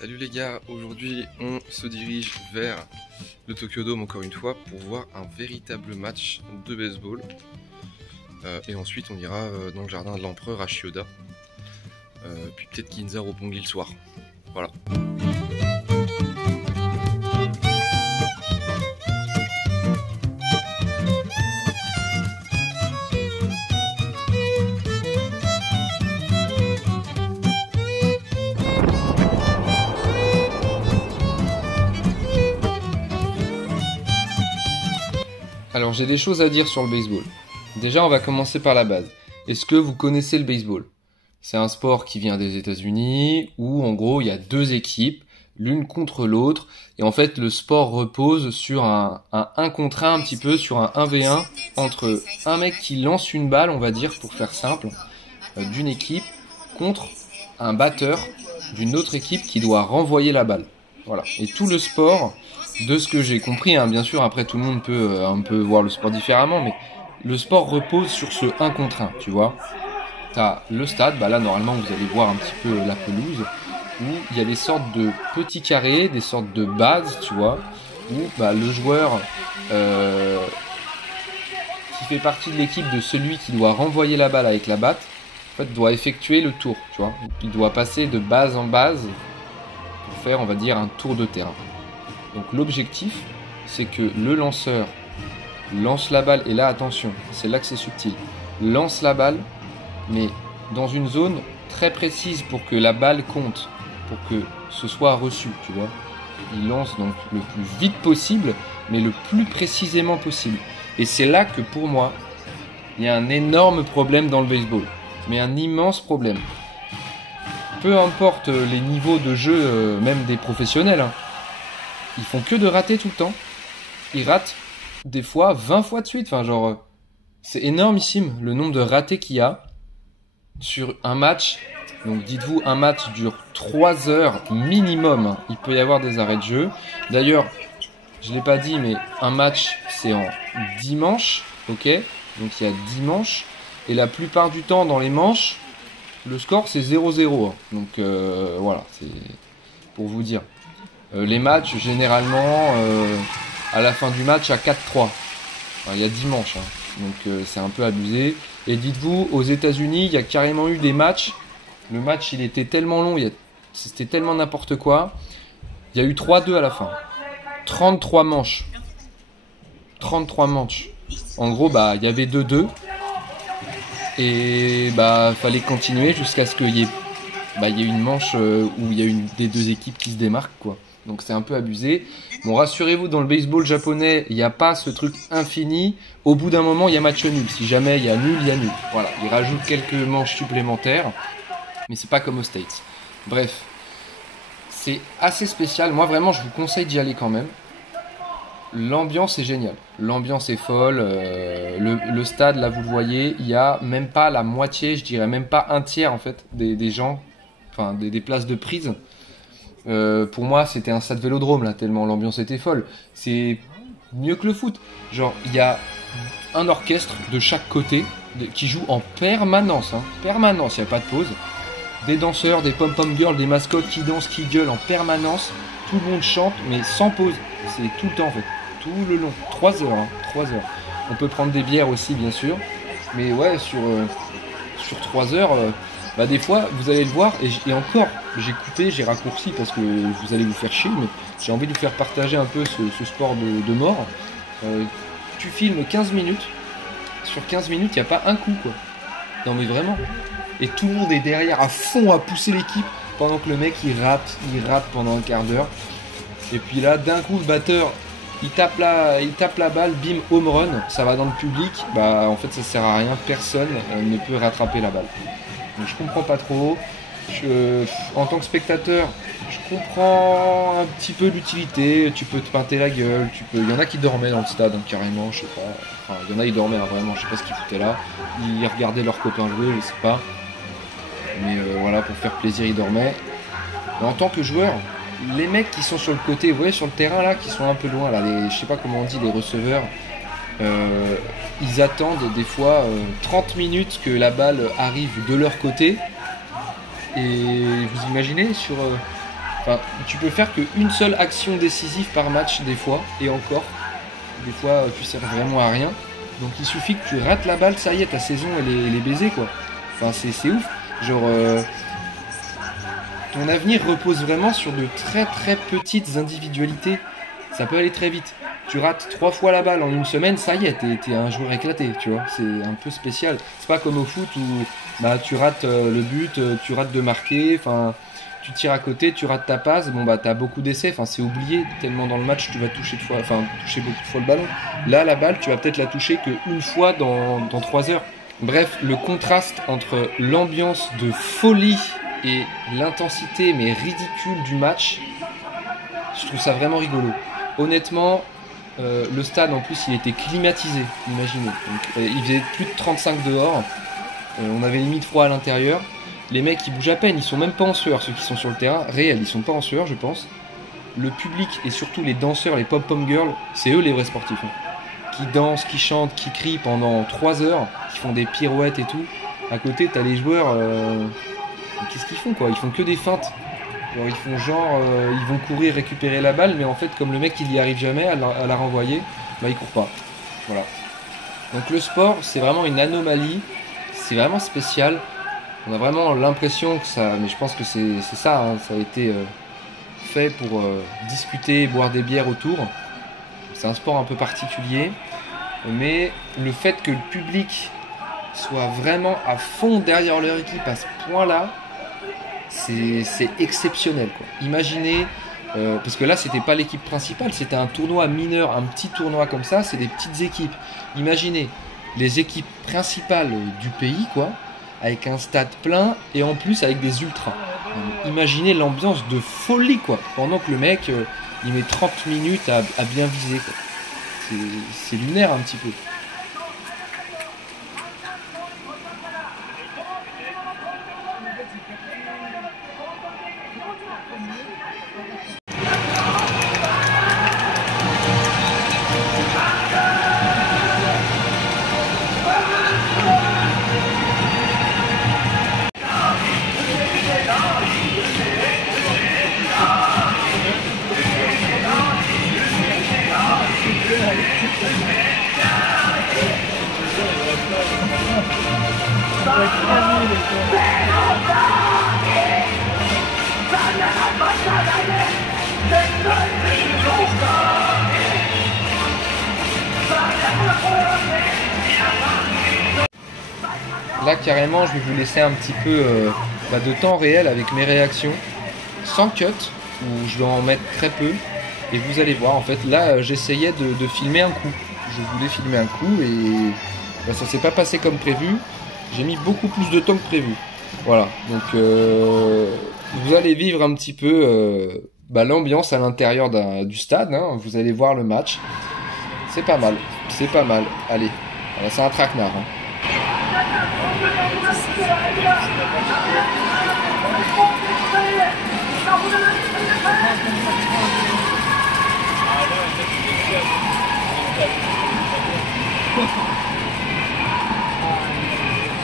Salut les gars, aujourd'hui on se dirige vers le Tokyo Dome encore une fois pour voir un véritable match de baseball. Et ensuite on ira dans le jardin de l'empereur à Chiyoda. Puis peut-être Ginza Roppongi le soir. Voilà. Alors j'ai des choses à dire sur le baseball. Déjà on va commencer par la base. Est-ce que vous connaissez le baseball? C'est un sport qui vient des États-Unis où en gros il y a deux équipes, l'une contre l'autre. Et en fait le sport repose sur un 1 contre 1 un petit peu, sur un 1v1 entre un mec qui lance une balle, on va dire pour faire simple, d'une équipe contre un batteur d'une autre équipe qui doit renvoyer la balle. Voilà. Et tout le sport, de ce que j'ai compris, hein, bien sûr, après tout le monde peut un peu voir le sport différemment, mais le sport repose sur ce 1 contre 1, tu vois. T'as le stade, bah là normalement vous allez voir un petit peu la pelouse, où il y a des sortes de petits carrés, des sortes de bases, tu vois, où bah, le joueur qui fait partie de l'équipe de celui qui doit renvoyer la balle avec la batte, en fait, doit effectuer le tour, tu vois. Il doit passer de base en base pour faire, on va dire, un tour de terrain. Donc l'objectif, c'est que le lanceur lance la balle, et là attention, c'est là que c'est subtil, lance la balle, mais dans une zone très précise pour que la balle compte, pour que ce soit reçu, tu vois. Il lance donc le plus vite possible, mais le plus précisément possible. Et c'est là que pour moi, il y a un énorme problème dans le baseball, mais un immense problème. Peu importe les niveaux de jeu, même des professionnels, hein, ils font que de rater tout le temps. Ils ratent des fois 20 fois de suite. Enfin, genre, c'est énormissime le nombre de ratés qu'il y a sur un match. Donc, dites-vous, un match dure 3 heures minimum. Il peut y avoir des arrêts de jeu. D'ailleurs, je ne l'ai pas dit, mais un match, c'est en 10 manches. Ok? Donc, il y a 10 manches. Et la plupart du temps, dans les manches, le score, c'est 0-0. Hein. Donc, voilà, c'est pour vous dire. Les matchs, généralement, à la fin du match, à 4-3. Enfin, il y a 10 manches, hein. Donc c'est un peu abusé. Et dites-vous, aux États-Unis, il y a carrément eu des matchs. Le match, il était tellement long, c'était tellement n'importe quoi. Il y a eu 3-2 à la fin. 33 manches. 33 manches. En gros, bah, il y avait 2-2. Et bah, fallait continuer jusqu'à ce qu'il y ait une manche où il y a une des deux équipes qui se démarque, quoi. Donc c'est un peu abusé. Bon, rassurez-vous, dans le baseball japonais, il n'y a pas ce truc infini. Au bout d'un moment, il y a match nul. Si jamais il y a nul, il y a nul. Voilà, ils rajoutent quelques manches supplémentaires. Mais c'est pas comme aux States. Bref, c'est assez spécial. Moi, vraiment, je vous conseille d'y aller quand même. L'ambiance est géniale. L'ambiance est folle. Le stade, là, vous le voyez, il n'y a même pas la moitié, je dirais même pas un tiers, en fait, des gens, enfin, des places de prise. Pour moi, c'était un stade Vélodrome, là, tellement l'ambiance était folle. C'est mieux que le foot. Genre, il y a un orchestre de chaque côté qui joue en permanence. Hein. Permanence, il n'y a pas de pause. Des danseurs, des pom-pom girls, des mascottes qui dansent, qui gueulent en permanence. Tout le monde chante, mais sans pause. C'est tout le temps, en fait. Tout le long. 3 heures, hein. 3 heures. On peut prendre des bières aussi, bien sûr. Mais ouais, sur 3 heures... bah des fois vous allez le voir et encore j'ai coupé, j'ai raccourci parce que vous allez vous faire chier, mais j'ai envie de vous faire partager un peu ce sport de mort. Tu filmes 15 minutes, sur 15 minutes il n'y a pas un coup, quoi. Non mais vraiment. Et tout le monde est derrière à fond à pousser l'équipe pendant que le mec il rate pendant un quart d'heure. Et puis là d'un coup le batteur il tape la balle, bim, home run, ça va dans le public, bah en fait ça sert à rien, personne ne peut rattraper la balle. Donc je comprends pas trop. En tant que spectateur, je comprends un petit peu l'utilité. Tu peux te pinter la gueule. Il y en a qui dormaient dans le stade, hein, carrément, je sais pas. Enfin, il y en a qui dormaient, hein, vraiment, je sais pas ce qu'ils foutaient là. Ils regardaient leurs copains jouer, je sais pas. Mais voilà, pour faire plaisir, ils dormaient. Mais en tant que joueur, les mecs qui sont sur le côté, vous voyez, sur le terrain là, qui sont un peu loin, là, je sais pas comment on dit, les receveurs. Ils attendent des fois 30 minutes que la balle arrive de leur côté. Et vous imaginez, Enfin, tu peux faire qu'une seule action décisive par match des fois, et encore. Des fois, tu sers vraiment à rien. Donc il suffit que tu rates la balle, ça y est, ta saison elle est baisée quoi. Enfin, c'est ouf. Genre, ton avenir repose vraiment sur de très très petites individualités. Ça peut aller très vite. Tu rates 3 fois la balle en une semaine, ça y est, t'es un joueur éclaté, tu vois. C'est un peu spécial. C'est pas comme au foot où bah, tu rates le but, tu rates de marquer, enfin, tu tires à côté, tu rates ta passe, bon bah t'as beaucoup d'essais, enfin c'est oublié, tellement dans le match tu vas toucher beaucoup de fois le ballon. Là, la balle, tu vas peut-être la toucher qu'une fois dans 3 heures. Bref, le contraste entre l'ambiance de folie et l'intensité mais ridicule du match, je trouve ça vraiment rigolo. Honnêtement, le stade en plus il était climatisé, imaginez. Donc, il faisait plus de 35 dehors, on avait limite froid à l'intérieur. Les mecs ils bougent à peine, ils sont même pas en sueur, ceux qui sont sur le terrain, réel, ils sont pas en sueur je pense. Le public et surtout les danseurs, les pom-pom girls, c'est eux les vrais sportifs. Hein. Qui dansent, qui chantent, qui crient pendant 3 heures, qui font des pirouettes et tout. À côté t'as les joueurs, qu'est-ce qu'ils font quoi? Ils font que des feintes. Alors ils font ils vont courir récupérer la balle, mais en fait comme le mec il y arrive jamais à la renvoyer, bah il court pas. Voilà. Donc le sport c'est vraiment une anomalie, c'est vraiment spécial. On a vraiment l'impression que ça, mais je pense que c'est ça, hein, ça a été fait pour discuter, boire des bières autour. C'est un sport un peu particulier, mais le fait que le public soit vraiment à fond derrière leur équipe à ce point-là, c'est exceptionnel quoi. Imaginez, parce que là c'était pas l'équipe principale, c'était un tournoi mineur, un petit tournoi comme ça, c'est des petites équipes. Imaginez les équipes principales du pays quoi, avec un stade plein et en plus avec des ultras. Imaginez l'ambiance de folie quoi, pendant que le mec il met 30 minutes à bien viser quoi. C'est lunaire un petit peu. Là carrément je vais vous laisser un petit peu de temps réel avec mes réactions sans cut où je vais en mettre très peu et vous allez voir en fait là j'essayais de filmer un coup, je voulais filmer un coup et ça s'est pas passé comme prévu, j'ai mis beaucoup plus de temps que prévu. Voilà, donc vous allez vivre un petit peu l'ambiance à l'intérieur du stade, hein. Vous allez voir le match, c'est pas mal, allez, voilà, c'est un traquenard. Hein.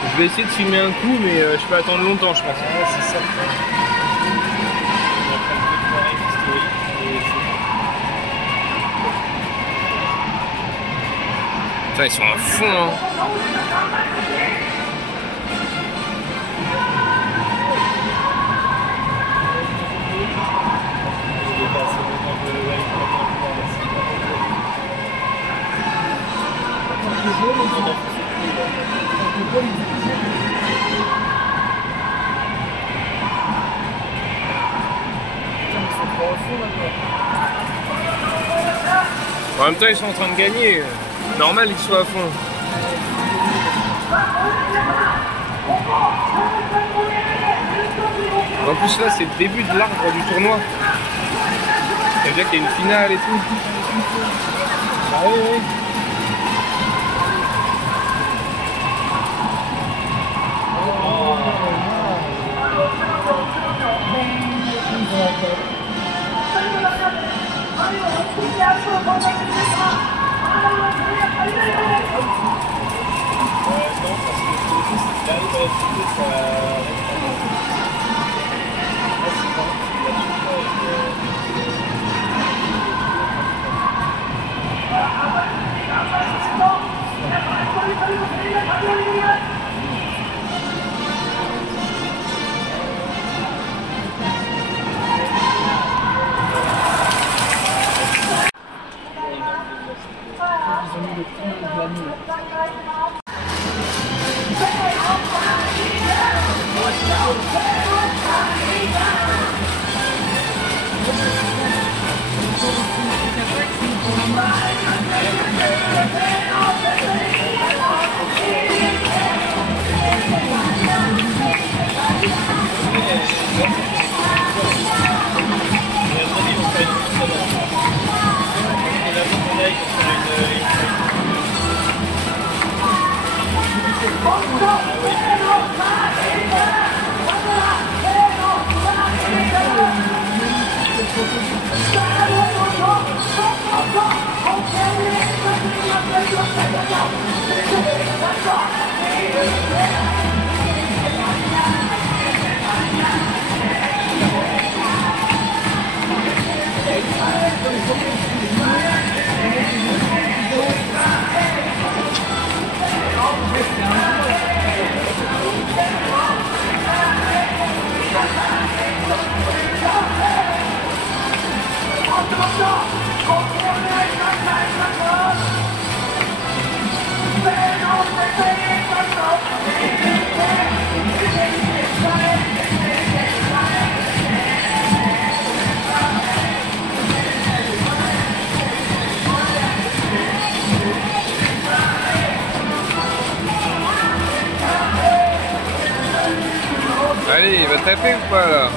Je vais essayer de filmer un coup, mais je peux attendre longtemps, je pense. Ouais, c'est ça. Putain, ils sont à fond, hein. En même temps, ils sont en train de gagner. Normal qu'ils soient à fond. En plus, là, c'est le début de l'arbre du tournoi. Ça veut dire qu'il y a une finale et tout. Ah oui, oui. Allez, il va taper ou pas là?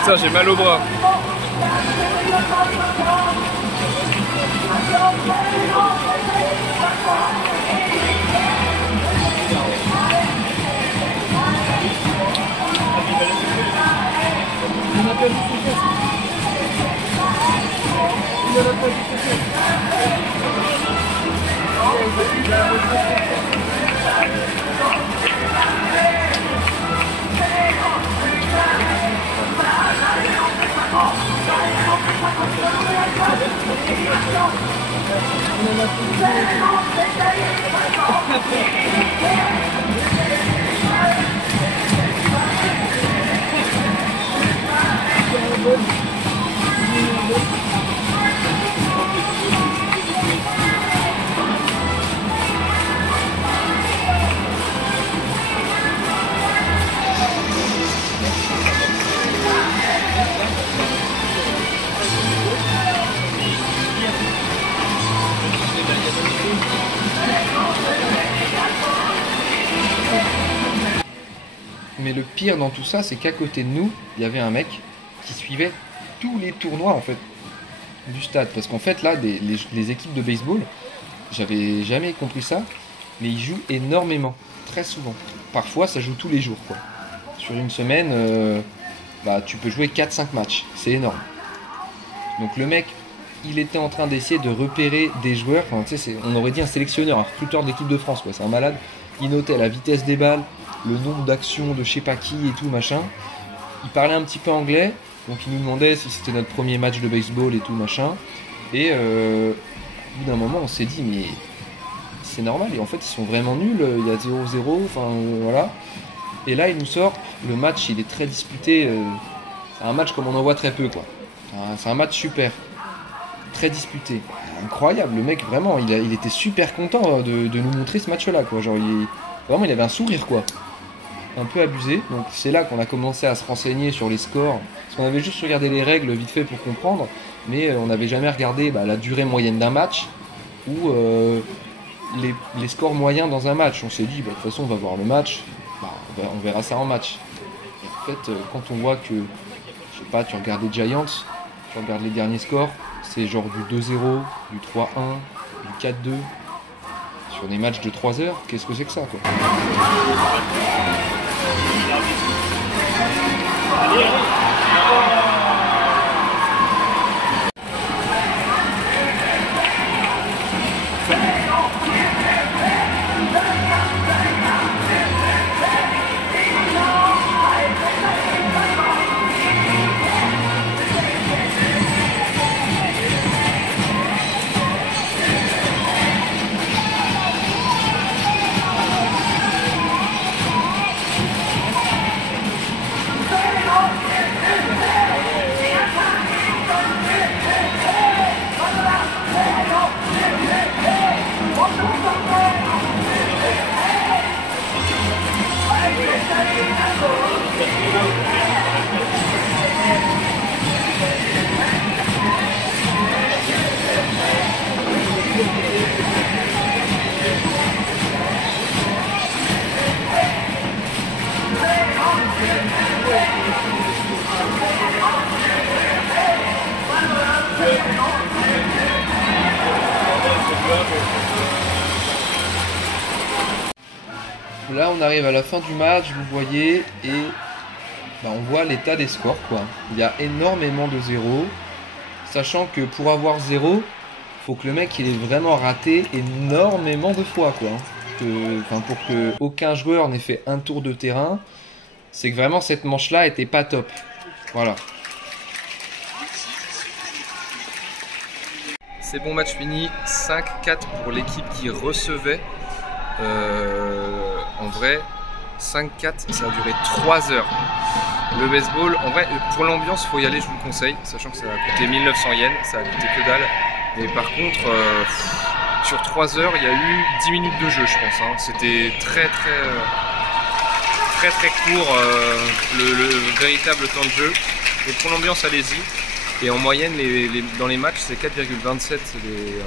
Putain, j'ai mal au bras. Mais le pire dans tout ça, c'est qu'à côté de nous, il y avait un mec qui suivait tous les tournois en fait du stade. Parce qu'en fait là, les équipes de baseball, j'avais jamais compris ça, mais ils jouent énormément, très souvent. Parfois ça joue tous les jours quoi. Sur une semaine, tu peux jouer 4-5 matchs, c'est énorme. Donc le mec, il était en train d'essayer de repérer des joueurs, enfin, tu sais, on aurait dit un sélectionneur, un recruteur d'équipe de France quoi, c'est un malade. Il notait la vitesse des balles, le nombre d'actions de je sais pas qui et tout machin. Il parlait un petit peu anglais, donc il nous demandait si c'était notre premier match de baseball et tout machin. Et au bout d'un moment on s'est dit mais c'est normal, et en fait ils sont vraiment nuls, il y a 0-0, enfin voilà. Et là il nous sort, le match il est très disputé, c'est un match comme on en voit très peu quoi. C'est un match super, très disputé, incroyable, le mec vraiment il était super content de nous montrer ce match là quoi, genre vraiment il avait un sourire quoi. Un peu abusé, donc c'est là qu'on a commencé à se renseigner sur les scores, parce qu'on avait juste regardé les règles vite fait pour comprendre, mais on n'avait jamais regardé la durée moyenne d'un match, ou les scores moyens dans un match. On s'est dit, de toute façon on va voir le match, on verra ça en match. Et en fait, quand on voit que, je sais pas, tu regardes les Giants, tu regardes les derniers scores, c'est genre du 2-0, du 3-1, du 4-2, sur des matchs de 3 heures, qu'est-ce que c'est que ça quoi. Là on arrive à la fin du match, vous voyez, et on voit l'état des scores quoi. Il y a énormément de 0, sachant que pour avoir 0, faut que le mec il ait vraiment raté énormément de fois quoi. Pour que aucun joueur n'ait fait un tour de terrain, c'est que vraiment cette manche là était pas top. Voilà. C'est bon, match fini, 5-4 pour l'équipe qui recevait. En vrai, 5-4, ça a duré 3 heures. Le baseball, en vrai, pour l'ambiance, faut y aller, je vous le conseille, sachant que ça a coûté 1900 yens, ça a coûté que dalle. Mais par contre, sur 3 heures, il y a eu 10 minutes de jeu, je pense. Hein. C'était très court, le véritable temps de jeu. Et pour l'ambiance, allez-y. Et en moyenne, dans les matchs, c'est 4,27 les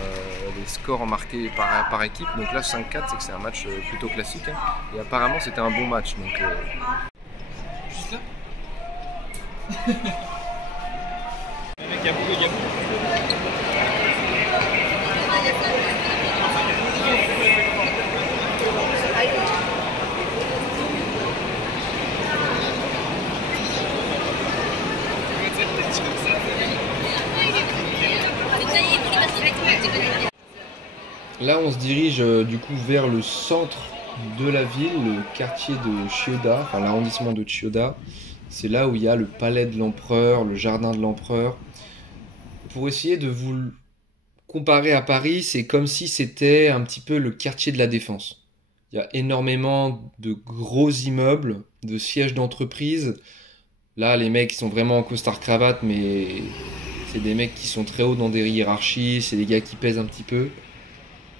scores marqués par équipe. Donc là, 5-4, c'est que c'est un match plutôt classique. Hein. Et apparemment, c'était un bon match. Donc, Juste là. mec, il y a beaucoup. Là, on se dirige du coup vers le centre de la ville, le quartier de Chiyoda, enfin l'arrondissement de Chiyoda. C'est là où il y a le palais de l'empereur, le jardin de l'empereur. Pour essayer de vous le comparer à Paris, c'est comme si c'était un petit peu le quartier de la Défense. Il y a énormément de gros immeubles, de sièges d'entreprise. Là, les mecs ils sont vraiment en costard-cravate, mais c'est des mecs qui sont très hauts dans des hiérarchies, c'est des gars qui pèsent un petit peu.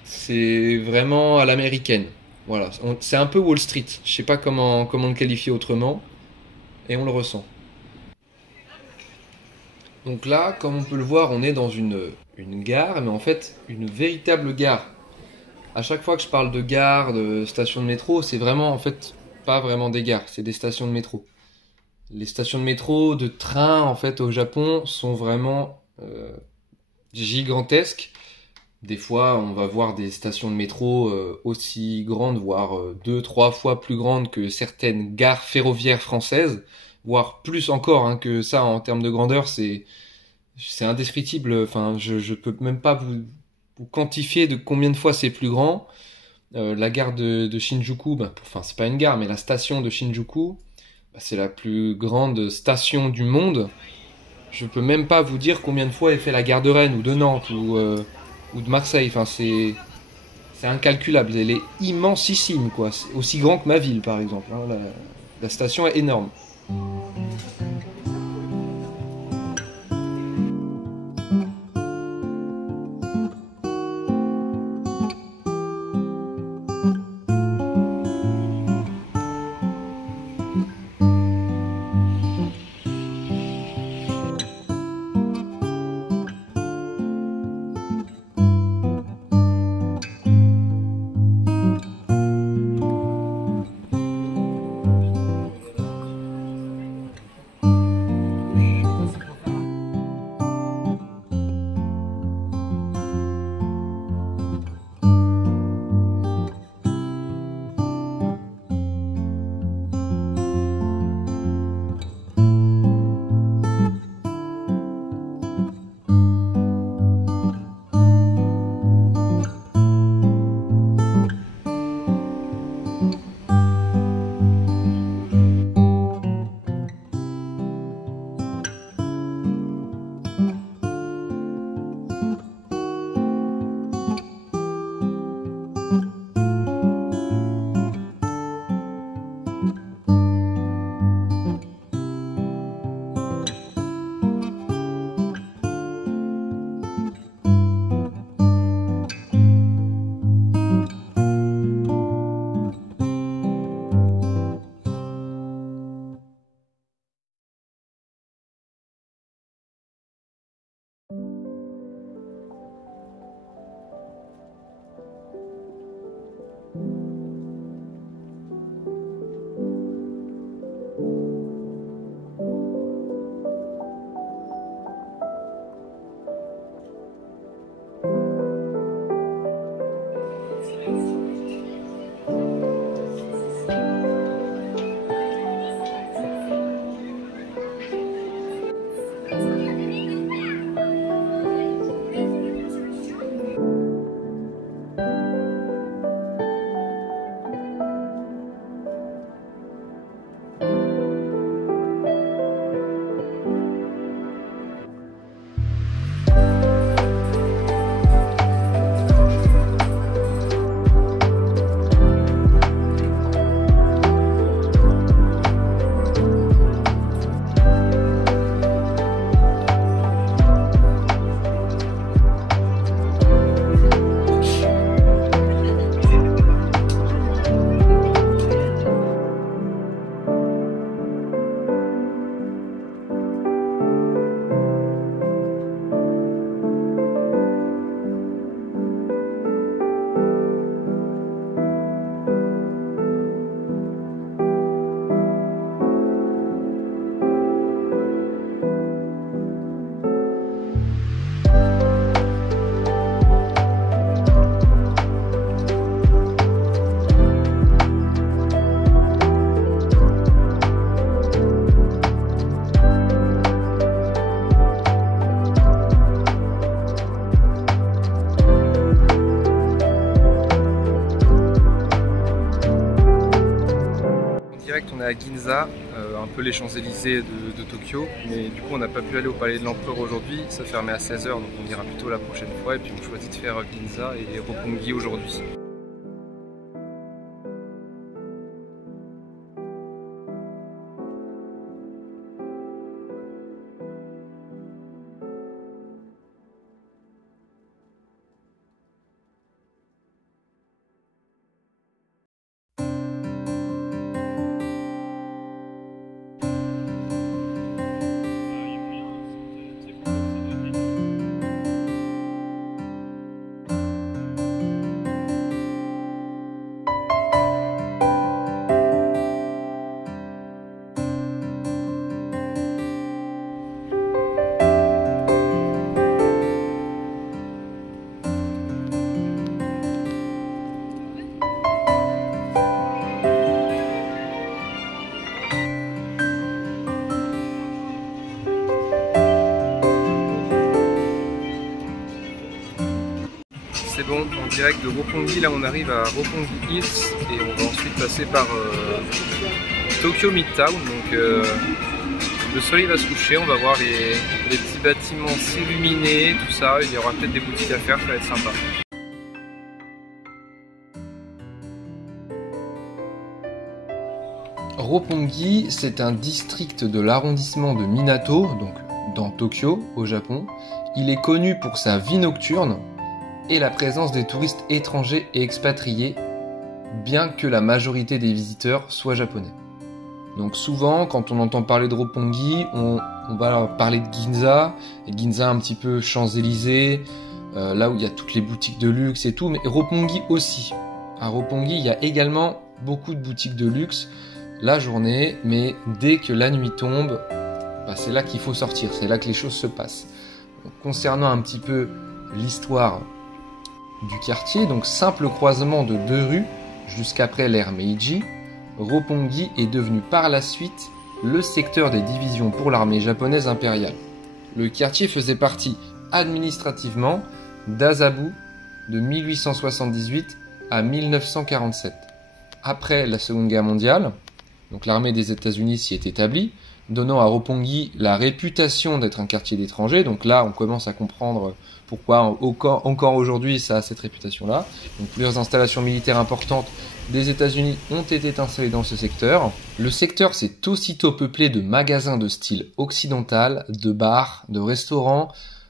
C'est vraiment à l'américaine. Voilà, c'est un peu Wall Street. Je sais pas comment le qualifier autrement. Et on le ressent. Donc là, comme on peut le voir, on est dans une gare, mais en fait, une véritable gare. À chaque fois que je parle de gare, de station de métro, c'est vraiment, en fait, pas vraiment des gares, c'est des stations de métro. Les stations de métro, de train, en fait, au Japon, sont vraiment gigantesques. Des fois, on va voir des stations de métro aussi grandes, voire 2-3 fois plus grandes que certaines gares ferroviaires françaises, voire plus encore hein, que ça en termes de grandeur. C'est indescriptible. Enfin, je peux même pas vous quantifier de combien de fois c'est plus grand. La gare de Shinjuku, enfin c'est pas une gare, mais la station de Shinjuku, c'est la plus grande station du monde. Je peux même pas vous dire combien de fois elle fait la gare de Rennes ou de Nantes ou de Marseille. Enfin c'est incalculable. Elle est immensissime quoi. C'est aussi grand que ma ville par exemple. Hein. La station est énorme. un peu les Champs-Élysées de Tokyo, mais du coup on n'a pas pu aller au Palais de l'Empereur aujourd'hui, ça fermait à 16 h, donc on ira plutôt la prochaine fois, et puis on choisit de faire Ginza et Roppongi aujourd'hui. C'est bon, en direct de Roppongi, là on arrive à Roppongi Hills et on va ensuite passer par Tokyo Midtown. Donc le soleil va se coucher, on va voir les petits bâtiments s'illuminer, tout ça, il y aura peut-être des boutiques à faire, ça va être sympa. Roppongi, c'est un district de l'arrondissement de Minato, donc dans Tokyo, au Japon. Il est connu pour sa vie nocturne et la présence des touristes étrangers et expatriés, bien que la majorité des visiteurs soient japonais. Donc souvent, quand on entend parler de Roppongi, on va parler de Ginza, et Ginza un petit peu Champs-Élysées, là où il y a toutes les boutiques de luxe et tout, mais Roppongi aussi. À Roppongi, il y a également beaucoup de boutiques de luxe la journée, mais dès que la nuit tombe, c'est là qu'il faut sortir, c'est là que les choses se passent. Donc, concernant un petit peu l'histoire du quartier, donc simple croisement de deux rues jusqu'après l'ère Meiji, Roppongi est devenu par la suite le secteur des divisions pour l'armée japonaise impériale. Le quartier faisait partie administrativement d'Azabu de 1878 à 1947. Après la Seconde Guerre mondiale, donc l'armée des États-Unis s'y est établie, donnant à Roppongi la réputation d'être un quartier d'étrangers. Donc là, on commence à comprendre pourquoi encore aujourd'hui ça a cette réputation-là. Donc plusieurs installations militaires importantes des États-Unis ont été installées dans ce secteur. Le secteur s'est aussitôt peuplé de magasins de style occidental, de bars, de restaurants,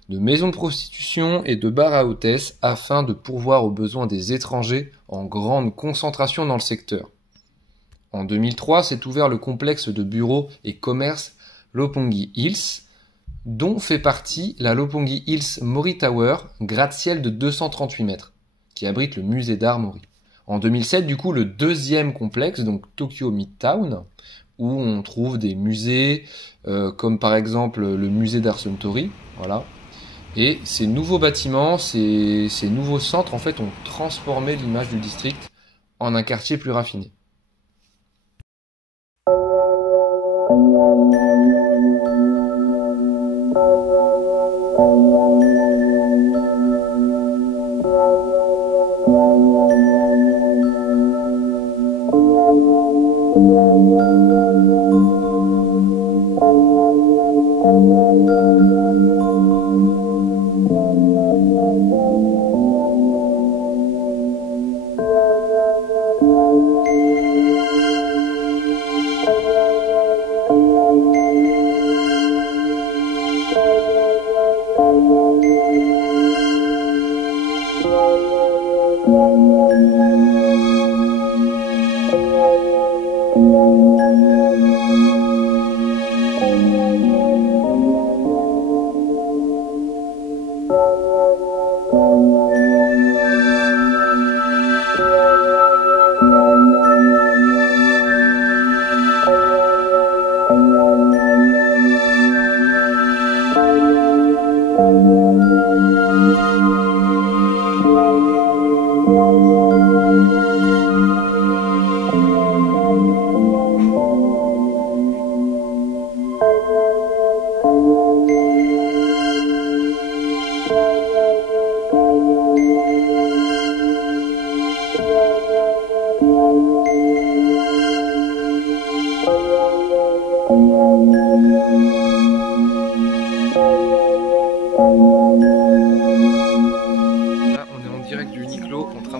de maisons de prostitution et de bars à hôtesses afin de pourvoir aux besoins des étrangers en grande concentration dans le secteur. En 2003, s'est ouvert le complexe de bureaux et commerces Roppongi Hills, dont fait partie la Roppongi Hills Mori Tower, gratte-ciel de 238 mètres, qui abrite le musée d'art Mori. En 2007, du coup, le deuxième complexe, donc Tokyo Midtown, où on trouve des musées, comme par exemple le musée d'art Suntory, voilà. Et ces nouveaux bâtiments, ces nouveaux centres, en fait, ont transformé l'image du district en un quartier plus raffiné.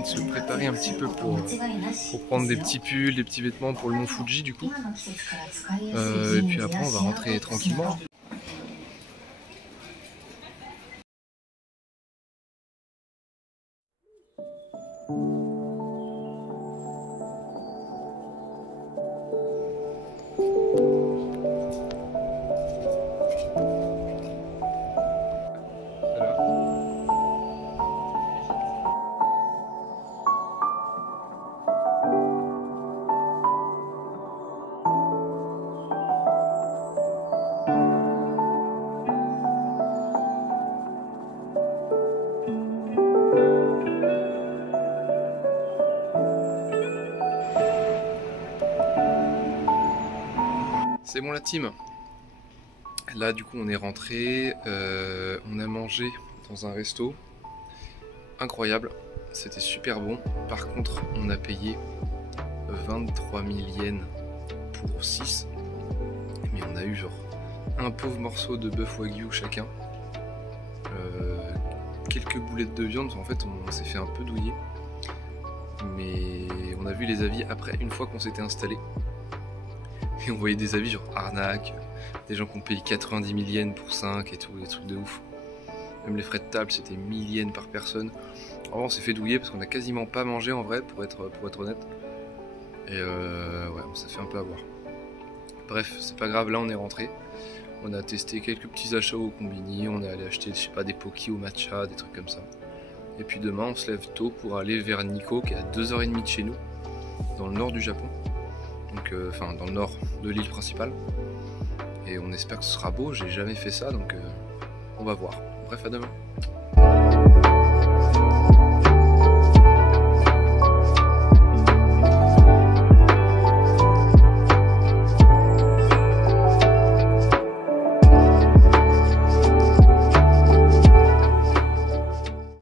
de se préparer un petit peu pour prendre des petits pulls, des petits vêtements pour le mont Fuji du coup. Et puis après on va rentrer tranquillement. C'est bon la team. Là du coup on est rentré, on a mangé dans un resto incroyable, c'était super bon. Par contre on a payé 23 000 yens pour 6, mais on a eu genre un pauvre morceau de bœuf wagyu chacun, quelques boulettes de viande, en fait on s'est fait un peu douiller, mais on a vu les avis après une fois qu'on s'était installé. Et on voyait des avis genre arnaque, des gens qui ont payé 90 000 yens pour 5 et tout, des trucs de ouf. Même les frais de table c'était 1000 yens par personne. En vrai on s'est fait douiller parce qu'on a quasiment pas mangé en vrai pour être honnête. Et ouais on s'est fait un peu avoir. Bref c'est pas grave, là on est rentré. On a testé quelques petits achats au combini, on est allé acheter je sais pas des pokis au matcha, des trucs comme ça. Et puis demain on se lève tôt pour aller vers Nikko qui est à 2h30 de chez nous, dans le nord du Japon. Donc, enfin dans le nord de l'île principale, et on espère que ce sera beau, j'ai jamais fait ça donc on va voir. Bref, à demain.